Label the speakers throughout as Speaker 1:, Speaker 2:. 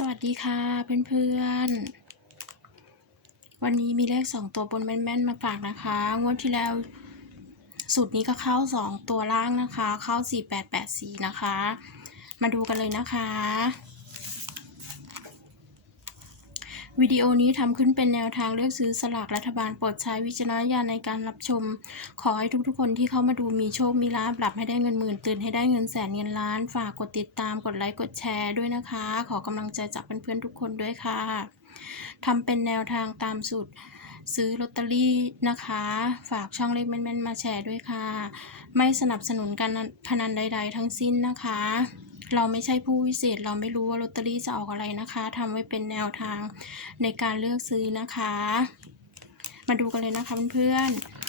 Speaker 1: สวัสดีค่ะเพื่อนๆ วันนี้มีเลขสองตัวบนแม่นๆมาฝากนะคะ งวดที่แล้วสูตรนี้ก็เข้าสองตัวล่างนะคะ เข้าสี่แปดแปดสี่นะคะ มาดูกันเลยนะคะ วิดีโอนี้ทำขึ้นเป็นแนวทางเลือกซื้อสลากรัฐบาลโปรดใช้วิจารณญาณในการรับชม ขอให้ทุกๆ คนที่เข้ามาดูมีโชคมีลาบหลับให้ได้เงินหมื่น ตื่นให้ได้เงินแสนเงินล้าน ฝากกดติดตามกดไลค์กดแชร์ด้วยนะคะ ขอกำลังใจจากเพื่อนๆทุกคนด้วยค่ะทำเป็นแนวทางตามสูตรซื้อลอตเตอรี่นะคะ ฝากช่องเล็กแม่นๆมาแชร์ด้วยค่ะ ไม่สนับสนุนการพนันใด ๆ ทั้งสิ้นนะคะ เราไม่ใช่ผู้วิเศษ เราไม่รู้ว่าลอตเตอรี่จะออกอะไรนะคะทำไว้เป็นแนวทางในการเลือกซื้อนะคะ มาดูกันเลยนะคะเพื่อนๆ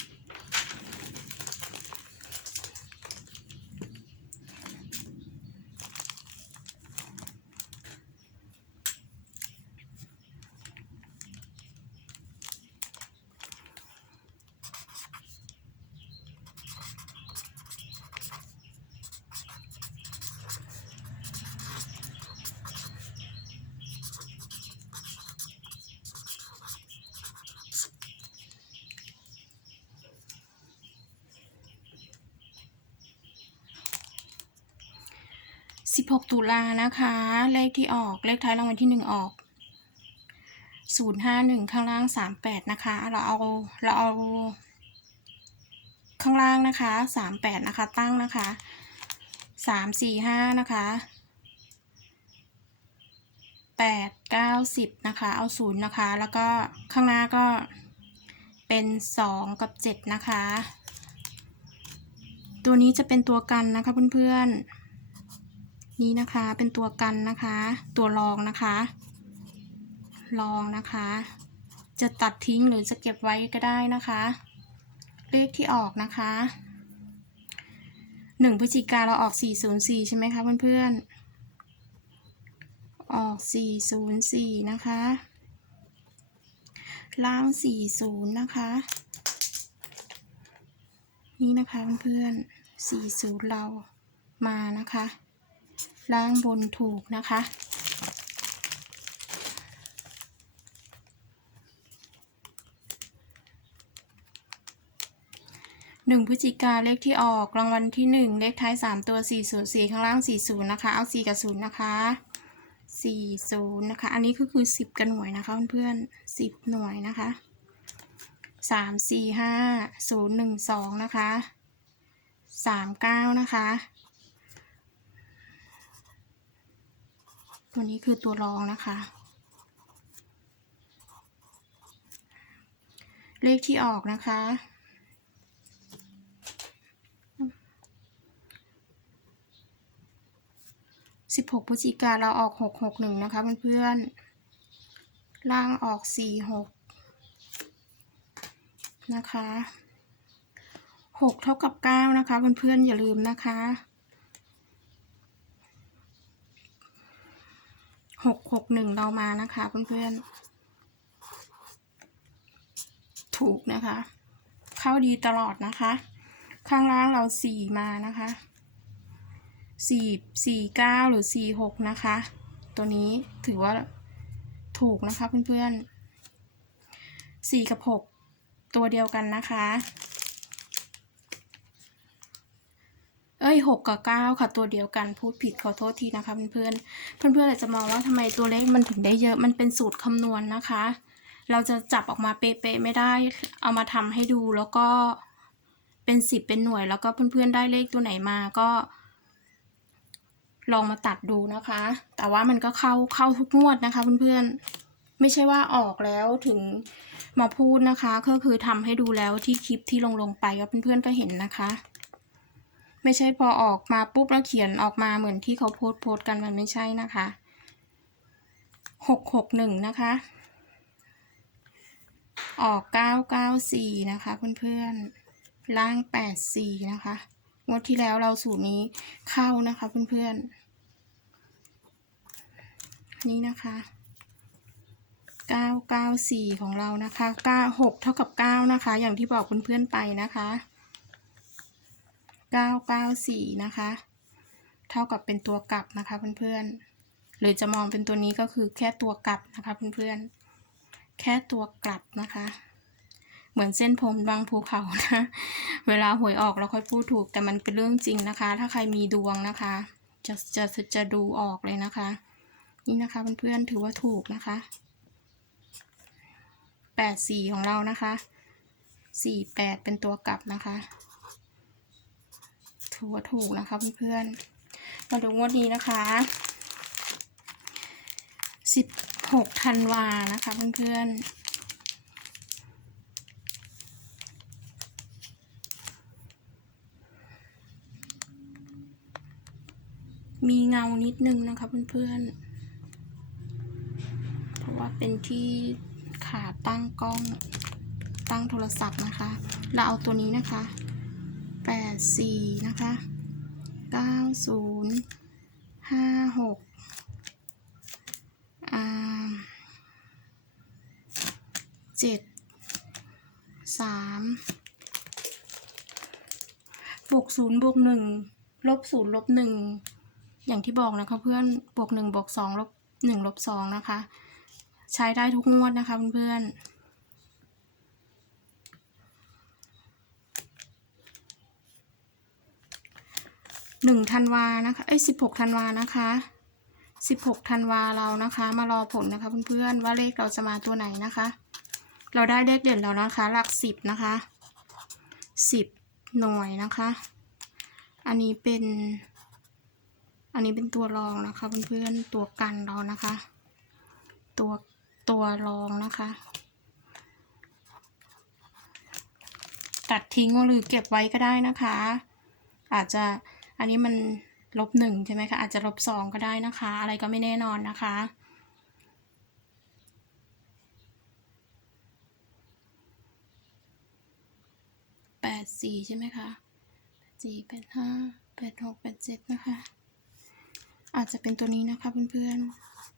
Speaker 1: 16 ตุลานะคะ เลขที่ออก เลขท้ายรางวัลที่ 1 ออก 051 ข้างล่าง 38 นะคะ เราเอา เราเอา ข้างล่างนะคะ 38 นะคะ ตั้งนะคะ 3 4 5 นะคะ 8 9 10นะคะ เอา 0 นะคะ แล้วก็ข้างหน้าก็เป็น 2 กับ 7 นะคะ ตัวนี้จะเป็นตัวกันนะคะเพื่อนๆ นี้นะคะเป็นตัวกันนะคะ ตัวรองนะคะรองนะคะ จะตัดทิ้งหรือจะเก็บไว้ก็ได้นะคะ เลขที่ออกนะคะหนึ่งพฤศจิกาเราออก 404 ใช่ไหมคะเพื่อนๆ ออก 404 นะคะ ล่าง 40 นะคะ นี่นะคะเพื่อนๆ 40 เรามานะคะ ล่างบนถูกนะคะ หนึ่งพฤศจิกาเลขที่ออกรางวัลที่หนึ่งเลขท้ายสามตัวสี่ศูนย์สี่ข้างล่างสี่ศูนย์นะคะ เอาสี่กับศูนย์นะคะสี่ศูนย์นะคะ อันนี้ก็คือสิบกันหน่วยนะคะเพื่อนๆสิบหน่วยนะคะสามสี่ห้าศูนย์หนึ่งสองนะคะสามเก้านะคะ ตัวนี้คือตัวรองนะคะ เลขที่ออกนะคะ สิบหกพฤศจิกาเราออกหกหกหนึ่งนะคะเพื่อนๆ ล่างออกสี่หกนะคะหกเท่ากับเก้านะคะเพื่อนๆอย่าลืมนะคะ หกหกหนึ่งเรามานะคะเพื่อนๆ ถูกนะคะ เข้าดีตลอดนะคะ ข้างล่างเราสี่มานะคะสี่สี่เก้าหรือสี่หกนะคะ ตัวนี้ถือว่าถูกนะคะเพื่อนๆสี่กับหกตัวเดียวกันนะคะ เอ้ยหกกับเก้าค่ะตัวเดียวกันพูดผิดขอโทษทีนะคะเพื่อนๆเพื่อนๆอาจจะมองว่าทำไมตัวเลขมันถึงได้เยอะมันเป็นสูตรคำนวณนะคะ เราจะจับออกมาเป๊ะๆไม่ได้ เอามาทำให้ดูแล้วก็เป็นสิบเป็นหน่วย แล้วก็เพื่อนๆได้เลขตัวไหนมาก็ ลองมาตัดดูนะคะ แต่ว่ามันก็เข้าเข้าทุกงวดนะคะเพื่อนๆไม่ใช่ว่าออกแล้วถึงมาพูดนะคะ ก็คือทำให้ดูแล้วที่คลิปที่ลงลงไปก็เพื่อนๆก็เห็นนะคะ ไม่ใช่พอออกมาปุ๊บแล้วเขียนออกมาเหมือนที่เขาโพสต์โพสต์กันมันไม่ใช่นะคะหกหกหนึ่งนะคะ ออกเก้าเก้าสี่นะคะเพื่อนๆล่างแปดสี่นะคะงวดที่แล้วเราสูตรนี้เข้านะคะเพื่อนๆนี่นะคะเก้าเก้าสี่ของเรานะคะเก้าหกเท่ากับเก้านะคะ อย่างที่บอกเพื่อนๆไปนะคะ เก้าเก้าสี่นะคะ เท่ากับเป็นตัวกลับนะคะเพื่อนๆ หรือจะมองเป็นตัวนี้ก็คือแค่ตัวกลับนะคะเพื่อนๆ แค่ตัวกลับนะคะ เหมือนเส้นผมบางภูเขานะ เวลาหวยออกเราค่อยพูดถูกแต่มันเป็นเรื่องจริงนะคะ ถ้าใครมีดวงนะคะ จะจะจะดูออกเลยนะคะ นี่นะคะเพื่อนๆถือว่าถูกนะคะแปดสี่ของเรานะคะสี่แปดเป็นตัวกลับนะคะ ถือว่าถูกนะคะเพื่อนๆ มาดูงวดนี้นะคะสิบหกธันวานะคะเพื่อนๆมีเงานิดนึงนะคะเพื่อนๆ เพราะว่าเป็นที่ขาตั้งกล้องตั้งโทรศัพท์นะคะ เราเอาตัวนี้นะคะ แปดสี่นะคะเก้าศูนย์ห้าหกอ่าเจ็ดสามบวกศูนย์บวกหนึ่งลบศูนย์ลบหนึ่งอย่างที่บอกนะคะเพื่อน บวกหนึ่งบวกสองลบหนึ่งลบสองนะคะ ใช้ได้ทุกงวดนะคะเพื่อนๆ หนึ่งธันวานะคะเอ้ยสิบหกธันวานะคะสิบหกธันวาเรานะคะ มารอผลนะคะเพื่อนๆว่าเลขเราจะมาตัวไหนนะคะ เราได้เลขเด่นแล้วนะคะ หลักสิบนะคะสิบหน่วยนะคะ อันนี้เป็น อันนี้เป็นตัวรองนะคะเพื่อนๆตัวกันเรานะคะ ตัวตัวรองนะคะ ตัดทิ้งหรือเก็บไว้ก็ได้นะคะ อาจจะ อันนี้มันลบหนึ่งใช่ไหมคะ อาจจะลบสองก็ได้นะคะ อะไรก็ไม่แน่นอนนะคะ แปดสี่ใช่ไหมคะแปดสี่แปดห้าแปดหกแปดเจ็ดนะคะ อาจจะเป็นตัวนี้นะคะเพื่อนๆ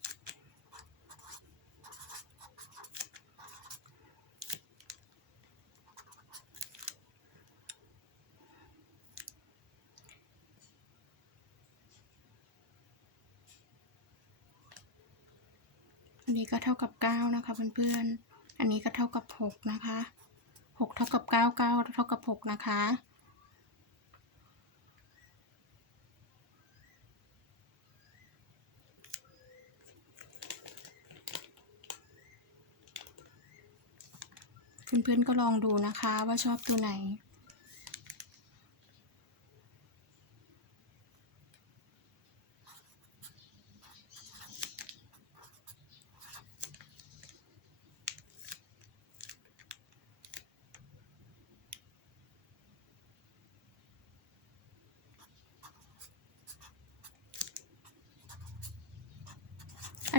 Speaker 1: อันนี้ก็เท่ากับเก้านะคะเพื่อนๆ อันนี้ก็เท่ากับหกนะคะหกเท่ากับเก้าเท่ากับหกนะคะ เพื่อนๆก็ลองดูนะคะว่าชอบตัวไหน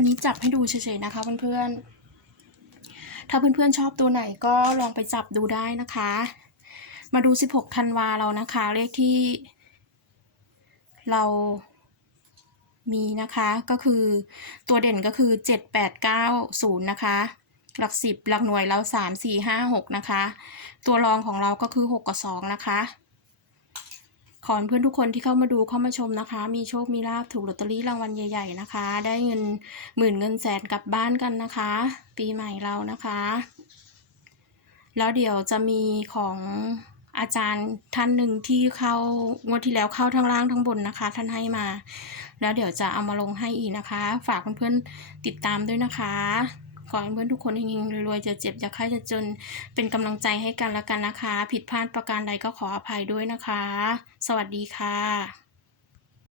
Speaker 1: อันนี้จับให้ดูเฉยๆนะคะเพื่อนๆ ถ้าเพื่อนๆชอบตัวไหนก็ลองไปจับดูได้นะคะ มาดู 16 ธันวาเรานะคะ เลขที่ เรามีนะคะก็คือตัวเด่นก็คือ 7890 นะคะ หลักสิบหลักหน่วยเรา 3 4 5 6 นะคะ ตัวรองของเราก็คือ 6 กับ 2 นะคะ อให้เพื่อนทุกคนที่เข้ามาดูเข้ามาชมนะคะ มีโชคมีลาบถูกลอตเตอรี่รางวัลใหญ่ ๆนะคะ ได้เงินหมื่นเงินแสนกลับบ้านกันนะคะ ปีใหม่เรานะคะ แล้วเดี๋ยวจะมีของอาจารย์ท่านหนึ่งที่เข้างวดที่แล้วเข้าทั้งล่างทั้งบนนะคะ ท่านให้มา แล้วเดี๋ยวจะเอามาลงให้อีกนะคะ ฝากเพื่อนๆติดตามด้วยนะคะ ขอให้เพื่อนทุกคนเฮงๆรวยๆจะเจ็บจะไข้จะจน เป็นกำลังใจให้กันแล้วกันนะคะ ผิดพลาดประการใดก็ขออภัยด้วยนะคะ สวัสดีค่ะ